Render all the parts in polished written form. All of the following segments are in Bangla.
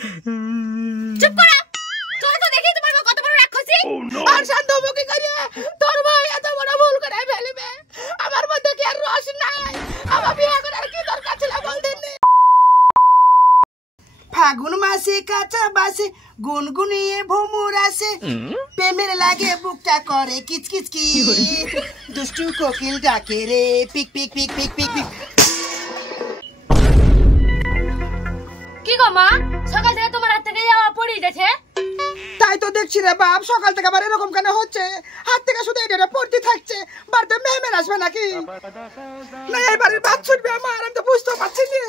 চুপ করো, তোরা তো দেখি তোমার কত বড় রাক্ষসী। আর শান্ত হবো কি করে? তোর ভাই এত বড় ভুল করে ফেলবে, আমার মধ্যে কি আর রস নাই? আমার বিয়ে করার কি দরকার ছিল বলতেন? ফাগুন মাসে কাঁচা বাসে গুনগুনিয়ে ভ্রমর আসে, প্রেমের লাগে বুকটা করে কিচকিচ কি, দুষ্টু কোকিল ডাকে রে পিক পিক পিক পিক পিক পিক। কি গো মা, সকাল থেকে তোমার হাত থেকে যাওয়া পড়ে গেছে। তাই তো দেখছি রে বাপ, সকাল থেকে আবার এরকম কেন হচ্ছে? হাত থেকে শুধু এটা পড়তে থাকছে, বাড়িতে মেহমান আসবে নাকি? না এই বাড়ির বাদ ছুটবে আমার, আমি তো বুঝতে পারছি না।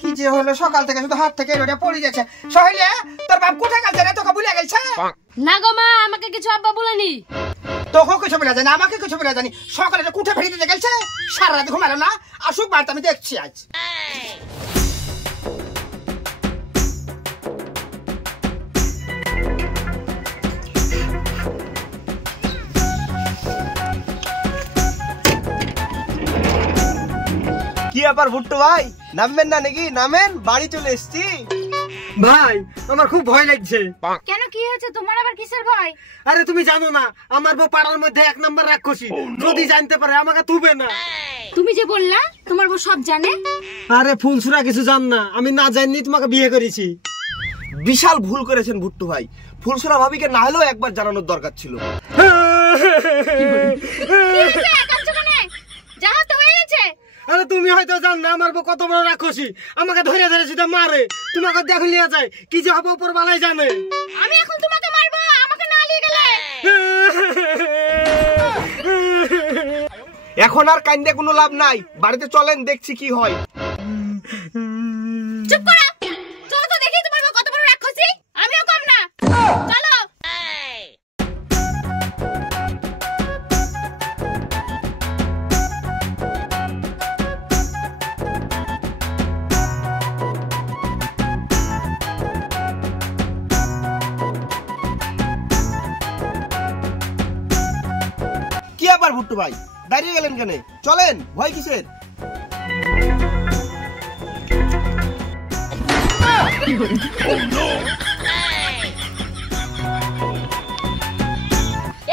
কি যে হলো, সকাল থেকে শুধু হাত থেকে এটা পড়ে যাচ্ছে। সহেলে তোর বাপ কোথায় গেছে রে? তোকে ভুলে গেছে? না গো মা, আমাকে কিছু আব্বা বলেনি। তোকে কিছু বলে জানি, আমাকে কিছু বলে জানি। সকালে কুঠে ফেলে দিতে গেছে, সারা রাত ঘুমালো না। আসুক বাড়িতে, আমি দেখছি আজ। কি ব্যাপার ভুট্টু ভাই, নামবেন না নাকি? নামেন, বাড়ি চলে এসছি। ভাই আমার খুব ভয় লাগছে। কেন, কি হয়েছে তোমার আবার? কিসের ভয়? আরে তুমি জানো না আমার বউ পাড়ার মধ্যে 1 নম্বর রাক্ষসী, যদি জানতে পারে আমাকে তুবে না। তুমি যে বললা তোমার বউ সব জানে। আরে ফুলছুরা কিছু জান না, আমি না জানি তোমাকে বিয়ে করেছি। বিশাল ভুল করেছেন ভুট্টু ভাই, ফুলসুরা ভাবিকে না হলেও একবার জানানোর দরকার ছিল। আরে তুমি হয়তো জান না আমার বউ কত বড় রাক্ষসী, আমাকে ধরে ধরে সেটা মারে। তোমাকে দেখে নিয়ে যায়, কি যে হবে উপর বালাই জানে। আমি এখন তোমাকে মারবো, আমাকে না নিয়ে গেলে। এখন আর কান্দে কোনো লাভ নাই, বাড়িতে চলেন, দেখছি কি হয়। চুপ করো, চলো তো দেখি তোমার বউ কত বড় রাক্ষসী। আমিও কম না, চলো। কি আবার ভুট্টু ভাই, দাঁড়িয়ে গেলেন কেন? চলেন, ভয় কিসের?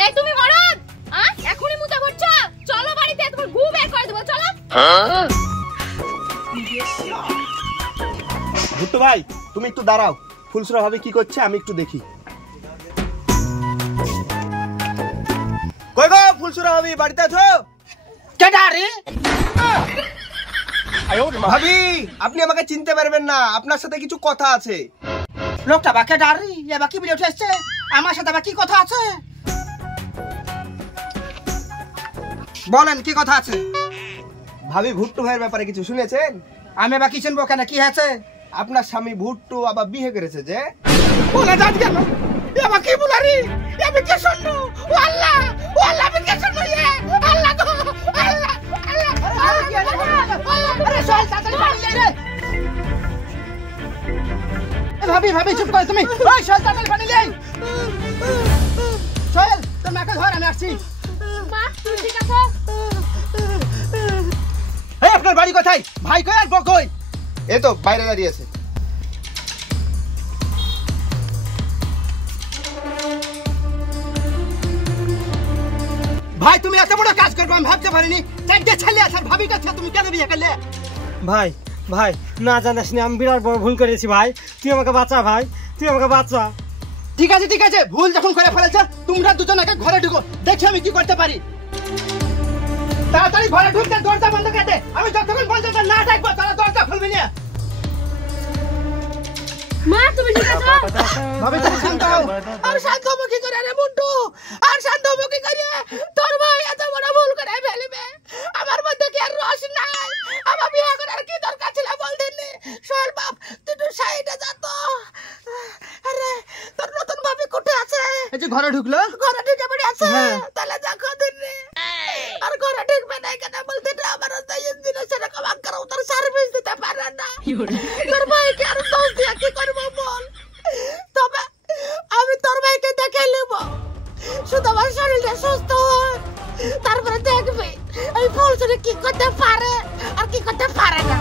এই তুমি মরদ, এখনই মুতা ভরছো? চলো বাড়িতে, তোমার গু বের করে দেবো, চলো। ভুট্টু ভাই তুমি একটু দাঁড়াও, ফুলসুরা ভাবি কি করছে আমি একটু দেখি। কই গো ফুলসুরা ভাবি, বাড়িতে আছো? কেডা রে? ভাবি আপনি আমাকে চিনতে পারবেন না, আপনার সাথে কিছু কথা আছে। লোকটা বা কেডা রে? এবার কি বলে উঠে এসছে? আমার সাথে আবার কি কথা আছে? বলেন কি কথা আছে? ভাবি ভুট্টু ভাইয়ের ব্যাপারে কিছু শুনেছেন? আমি এবার কি চিনবো কেন? কি হয়েছে? আপনার স্বামী ভুট্টু আবার বিয়ে করেছে যে। বলে যান কেন? এবার কি বলা রে? আমি কে শুনবো? ও আল্লাহ, ও আল্লাহ, আমি কে শুনবো? আল্লাহ গো, আল্লাহ, আল্লাহ, আরে সোহেল তাড়াতাড়ি পানি লে রে। ভাবি ভাবি চুপ কর তুমি। ওই সোহেল তাড়াতাড়ি পানি লে। সোহেল তোর মাকে ধর, আমি আসছি। মা তুমি ঠিক আছো? এই আপনার বাড়ি কোথায়? ভাই কই আর বউ কই? এই তো বাইরে দাঁড়িয়ে আছে। ভাই তুমি এত বড় কাজ করবে আমি ভাবতে পারিনি। চারটে ছেলে আছে, ভাবি কাছে তুমি কেন বিয়ে করলে? ভাই ভাই না জানাস না, আমি বিরাট বড় ভুল করেছি ভাই, তুই আমাকে বাঁচা ভাই, তুই আমাকে বাঁচা। ঠিক আছে, ভুল যখন করে ফেলেছে তোমরা দুজনকে ঘরে ঢুকো, দেখি আমি কি করতে পারি। তাড়াতাড়ি ঘরে ঢুকতে দরজা বন্ধ করে দে, আমি যতক্ষণ পর্যন্ত না ডাকবো তারা দরজা খুলবি না। মা তুমি ঠিক আছো? ভাবি তুমি শান্ত হও। আর শান্ত হবো কি করে রে মুন্টু? আর শান্ত হবো কি করে? তোর ভাই এত বড় ভুল করে ফেলবে, আমার মধ্যে কি আর রস নাই? আমার বিয়ে করার কি দরকার ছিল বলতেন? সোহেল বাপ তুই তো সাইডে যা তো। আরে তোর নতুন ভাবি কোথায় আছে? এই যে ঘরে ঢুকলো। ঘরে ঢুকে পড়ে আছে? তাহলে দেখো দিন রে। আর ঘরে ঢুকবে না কেন বলতে? আমার তাই ইঞ্জিনের সেরকম আকার উতার সার্ভিস দিতে পারে না। তোর ভাইকে আর দোষ দিয়ে কি করবো বল? তবে আমি তোর ভাইকে দেখে নেব, শুধু আমার শরীরটা সুস্থ হয়, তারপরে দেখবি এই ফুলছুরি কি করতে পারে আর পারে না